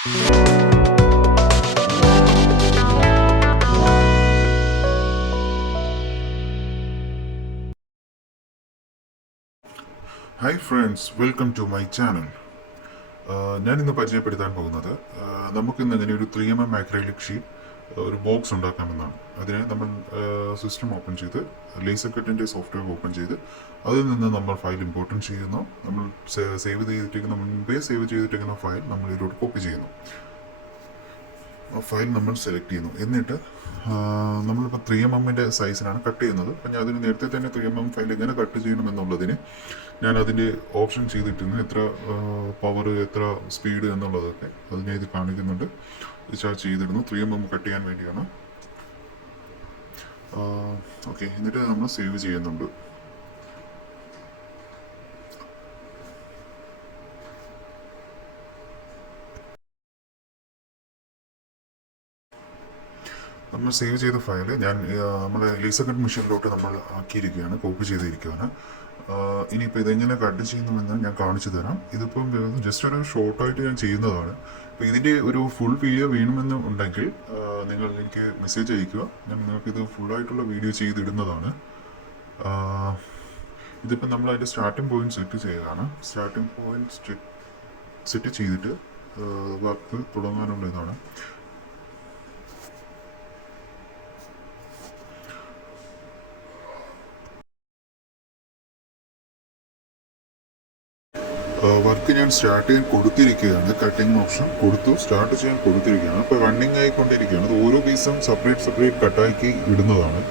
Hi friends, welcome to my channel. ഞാനിന്ന് പരിചയപ്പെടുത്താൻ പോകുന്നത് നമുക്കിന്ന് ഇങ്ങനെ ഒരു 3mm acrylic ഷീറ്റ് ഒരു ബോക്സ് ഉണ്ടാക്കാമെന്നാണ്. അതിന് നമ്മൾ സിസ്റ്റം ഓപ്പൺ ചെയ്ത് ലേസർ കട്ടിൻ്റെ സോഫ്റ്റ്വെയർ ഓപ്പൺ ചെയ്ത് അതിൽ നിന്ന് നമ്മൾ ഫയൽ ഇമ്പോർട്ടൻറ്റ് ചെയ്യുന്നു. നമ്മൾ മുൻപേ സേവ് ചെയ്തിട്ടിരിക്കുന്ന ഫയൽ നമ്മൾ ഇതിലോട്ട് കോപ്പി ചെയ്യുന്നു. ആ ഫയൽ നമ്മൾ സെലക്ട് ചെയ്യുന്നു. എന്നിട്ട് നമ്മളിപ്പോൾ 3mm സൈസിനാണ് കട്ട് ചെയ്യുന്നത്. അപ്പം ഞാൻ അതിന് നേരത്തെ തന്നെ 3mm ഫയൽ എങ്ങനെ കട്ട് ചെയ്യണമെന്നുള്ളതിന് ഞാൻ അതിൻ്റെ ഓപ്ഷൻ ചെയ്തിട്ടുണ്ട്. എത്ര പവർ, എത്ര സ്പീഡ് എന്നുള്ളതൊക്കെ അതിനെ ഇത് കാണിക്കുന്നുണ്ട്. ഇത് ചാർജ് ചെയ്തിടുന്നു. 3mm കട്ട് ചെയ്യാൻ വേണ്ടിയാണ്. ഓക്കെ, എന്നിട്ട് നമ്മൾ സേവ് ചെയ്യുന്നുണ്ട്. നമ്മൾ സേവ് ചെയ്ത ഫയൽ ഞാൻ നമ്മുടെ ലേസർ കട്ട് മെഷീനിലോട്ട് നമ്മൾ ആക്കിയിരിക്കുകയാണ്, കോപ്പി ചെയ്തിരിക്കുകയാണ്. ഇനിയിപ്പോൾ ഇതെങ്ങനെ കട്ട് ചെയ്യുന്നുവെന്ന് ഞാൻ കാണിച്ചു തരാം. ഇതിപ്പം ജസ്റ്റ് ഒരു ഷോർട്ടായിട്ട് ഞാൻ ചെയ്യുന്നതാണ്. അപ്പോൾ ഇതിൻ്റെ ഒരു ഫുൾ വീഡിയോ വേണമെന്ന് ഉണ്ടെങ്കിൽ നിങ്ങൾ എനിക്ക് മെസ്സേജ് അയയ്ക്കുക. ഞാൻ നിങ്ങൾക്കിത് ഫുള്ളായിട്ടുള്ള വീഡിയോ ചെയ്തിടുന്നതാണ്. ഇതിപ്പോൾ നമ്മൾ അതിൻ്റെ സ്റ്റാർട്ടിംഗ് പോയിന്റ് സെറ്റ് ചെയ്യുകയാണ്. സ്റ്റാർട്ടിംഗ് പോയിന്റ് സെറ്റ് ചെയ്തിട്ട് വർക്ക് തുടങ്ങാനുള്ള ഇതാണ്. വർക്ക് ഞാൻ സ്റ്റാർട്ട് ചെയ്യാൻ കൊടുത്തിരിക്കുകയാണ്. കട്ടിങ് ഓപ്ഷൻ കൊടുത്തു, സ്റ്റാർട്ട് ചെയ്യാൻ കൊടുത്തിരിക്കുകയാണ്. അപ്പോൾ റണ്ണിങ് ആയിക്കൊണ്ടിരിക്കുകയാണ്. അത് ഓരോ പീസും സെപ്പറേറ്റ് കട്ടാക്കി ഇടുന്നതാണ്.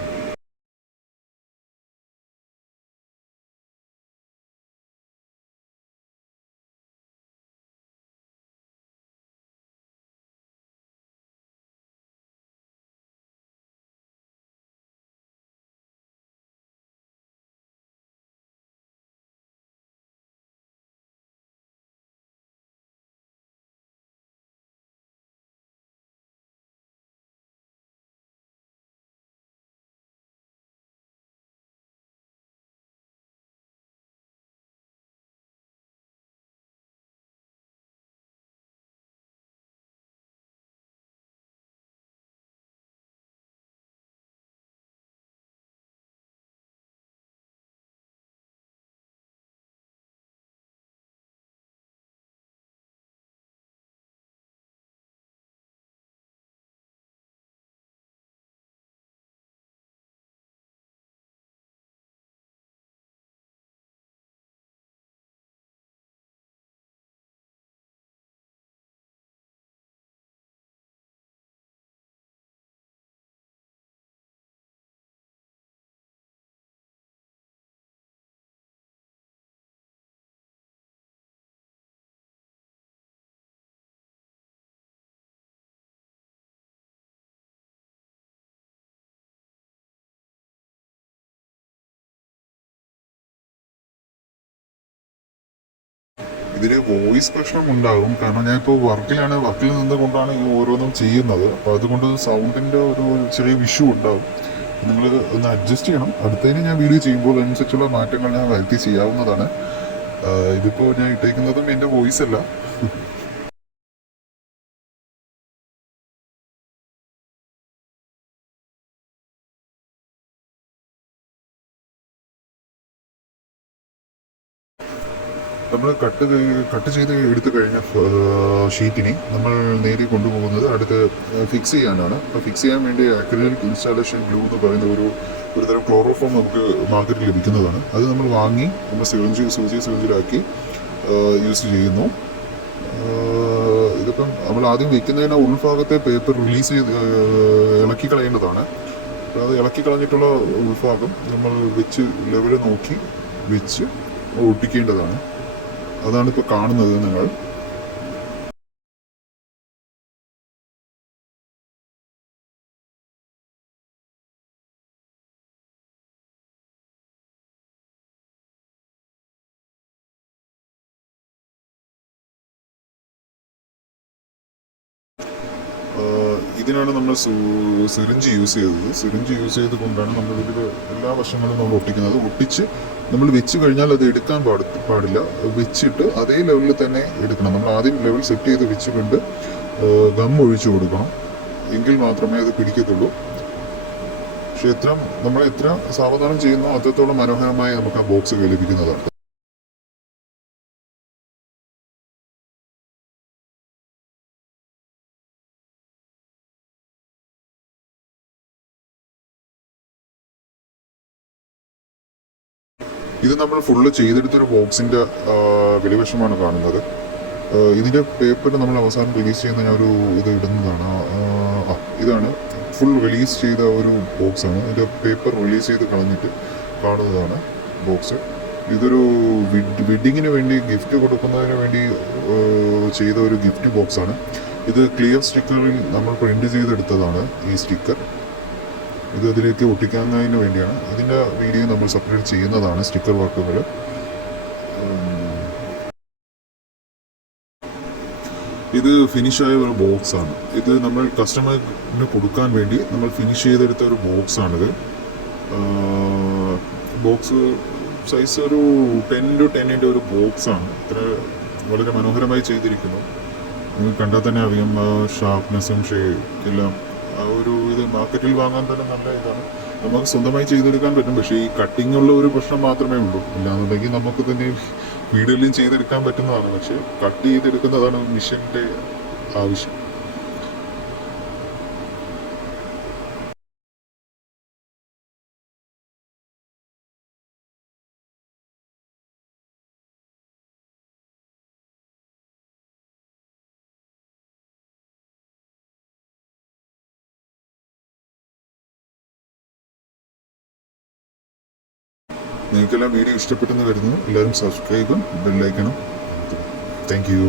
ഇതിൽ വോയിസ് പ്രശ്നം ഉണ്ടാകും. കാരണം ഞാനിപ്പോൾ വർക്കിൽ നിന്നുകൊണ്ടാണ് ഈ ഓരോന്നും ചെയ്യുന്നത്. അപ്പോൾ അതുകൊണ്ട് സൗണ്ടിൻ്റെ ഒരു ചെറിയ ഇഷ്യൂ ഉണ്ടാകും. നിങ്ങൾ ഒന്ന് അഡ്ജസ്റ്റ് ചെയ്യണം. അടുത്തതിന് ഞാൻ വീഡിയോ ചെയ്യുമ്പോൾ അതിനനുസരിച്ചുള്ള മാറ്റങ്ങൾ ഞാൻ വരുത്തി ചെയ്യാവുന്നതാണ്. ഇതിപ്പോൾ ഞാൻ ഇട്ടേക്കുന്നതും എൻ്റെ വോയിസ് അല്ല. നമ്മൾ കട്ട് ചെയ്ത് എടുത്തു കഴിഞ്ഞ ഷീറ്റിനെ നമ്മൾ നേരെ കൊണ്ടുപോകുന്നത് അടുത്ത് ഫിക്സ് ചെയ്യാനാണ്. അപ്പോൾ ഫിക്സ് ചെയ്യാൻ വേണ്ടി അക്രിലിക് ഇൻസ്റ്റാളേഷൻ ഗ്ലൂ എന്ന് പറയുന്ന ഒരു തരം ക്ലോറോഫോം നമുക്ക് മാർക്കറ്റിൽ ലഭിക്കുന്നതാണ്. അത് നമ്മൾ വാങ്ങി നമ്മൾ സിറിഞ്ചിലാക്കി യൂസ് ചെയ്യുന്നു. ഇതിപ്പം നമ്മൾ ആദ്യം വെക്കുന്നതിന് ഉൾഭാഗത്തെ പേപ്പർ റിലീസ് ചെയ്ത് ഇളക്കി കളയേണ്ടതാണ്. അപ്പോൾ അത് ഇളക്കി കളഞ്ഞിട്ടുള്ള ഉൾഭാഗം നമ്മൾ വെച്ച് ലെവൽ നോക്കി വെച്ച് ഒട്ടിക്കേണ്ടതാണ്. അതാണ് ഇപ്പോൾ കാണുന്നത് നിങ്ങൾ. ഇതിനാണ് നമ്മൾ സിറിഞ്ച് യൂസ് ചെയ്തത്. സിറിഞ്ച് യൂസ് ചെയ്തുകൊണ്ടാണ് നമ്മൾ ഇതിൽ എല്ലാ വശങ്ങളും നമ്മൾ ഒട്ടിക്കുന്നത്. ഒട്ടിച്ച് നമ്മൾ വെച്ച് കഴിഞ്ഞാൽ അത് എടുക്കാൻ പാടില്ല. വെച്ചിട്ട് അതേ ലെവലിൽ തന്നെ എടുക്കണം. നമ്മൾ ആദ്യം ലെവൽ സെറ്റ് ചെയ്ത് വെച്ചുകൊണ്ട് ഗം ഒഴിച്ചു കൊടുക്കണം, എങ്കിൽ മാത്രമേ അത് പിടിക്കത്തുള്ളൂ. പക്ഷെ നമ്മൾ എത്ര സാവധാനം ചെയ്യുന്നോ അത്രത്തോളം മനോഹരമായി നമുക്ക് ആ ബോക്സ് ലഭിക്കുന്നതാണ്. ഇത് നമ്മൾ ഫുള്ള് ചെയ്തെടുത്തൊരു ബോക്സിൻ്റെ വെളിവശമാണ് കാണുന്നത്. ഇതിൻ്റെ പേപ്പർ നമ്മൾ അവസാനം റിലീസ് ചെയ്യുന്ന ഞാൻ ഒരു ഇത് ഇടുന്നതാണ്. ഇതാണ് ഫുൾ റിലീസ് ചെയ്ത ഒരു ബോക്സാണ്. ഇതിൻ്റെ പേപ്പർ റിലീസ് ചെയ്ത് കളഞ്ഞിട്ട് കാണുന്നതാണ് ബോക്സ്. ഇതൊരു വെഡ്ഡിങ്ങിന് വേണ്ടി ഗിഫ്റ്റ് കൊടുക്കുന്നതിന് വേണ്ടി ചെയ്ത ഒരു ഗിഫ്റ്റ് ബോക്സാണ്. ഇത് ക്ലിയർ സ്റ്റിക്കറിൽ നമ്മൾ പ്രിൻ്റ് ചെയ്തെടുത്തതാണ് ഈ സ്റ്റിക്കർ. ഇത് ഇതിലേക്ക് ഒട്ടിക്കുന്നതിന് വേണ്ടിയാണ്. ഇതിൻ്റെ വീഡിയോ നമ്മൾ സെപ്പറേറ്റ് ചെയ്യുന്നതാണ്, സ്റ്റിക്കർ വർക്കുകൾ. ഇത് ഫിനിഷായ ഒരു ബോക്സാണ്. ഇത് നമ്മൾ കസ്റ്റമറിന് കൊടുക്കാൻ വേണ്ടി നമ്മൾ ഫിനിഷ് ചെയ്തെടുത്ത ഒരു ബോക്സാണിത്. ബോക്സ് സൈസ് ഒരു 10x10 ഒരു ബോക്സാണ്. ഇത്ര വളരെ മനോഹരമായി ചെയ്തിരിക്കുന്നു. നിങ്ങൾക്ക് കണ്ടാൽ തന്നെ അറിയാം, ഷാർപ്നെസ്സും എല്ലാം. ഇത് മാർക്കറ്റിൽ വാങ്ങാൻ തന്നെ നല്ല ഇതാണ്. നമുക്ക് സ്വന്തമായി ചെയ്തെടുക്കാൻ പറ്റും. പക്ഷേ ഈ കട്ടിങ് ഉള്ള ഒരു പ്രശ്നം മാത്രമേ ഉള്ളൂ. ഇല്ലാന്നുണ്ടെങ്കിൽ നമുക്ക് തന്നെ വീടുകളിലും ചെയ്തെടുക്കാൻ പറ്റുന്നതാണ്. പക്ഷെ കട്ട് ചെയ്തെടുക്കുന്നതാണ് മിഷൻ്റെ ആവശ്യം. നിങ്ങൾക്കെല്ലാം വീഡിയോ ഇഷ്ടപ്പെട്ടെന്ന് കരുതുന്നു. എല്ലാവരും സബ്സ്ക്രൈബും ബെല്ലൈക്കണം. Thank you.